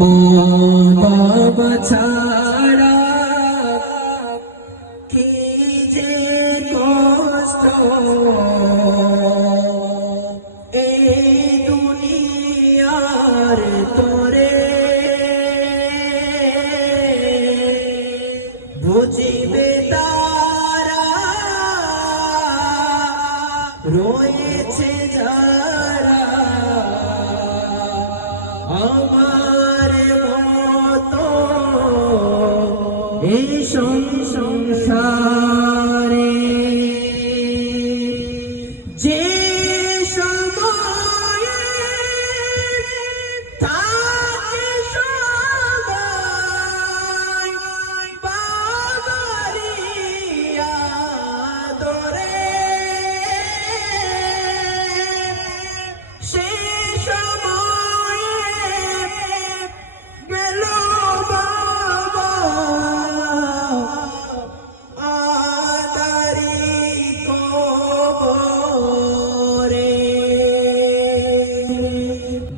বাবা ছাড়া কি যে কষ্ট? এই দুনিয়ার তোরে বুঝিবে তারা রয়েছে যারা এই সংসারে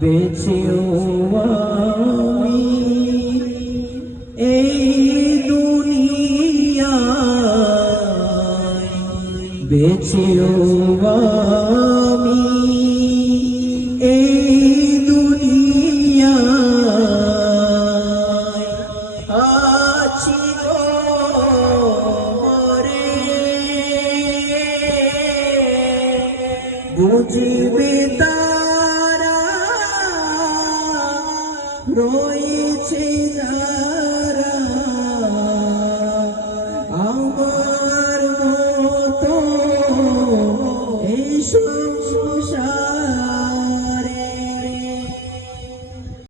বেঁচেও আমি এই দুনিয়ায়। বেঁচেও আমি মরে বুঝবে তারা রয়েছে যারা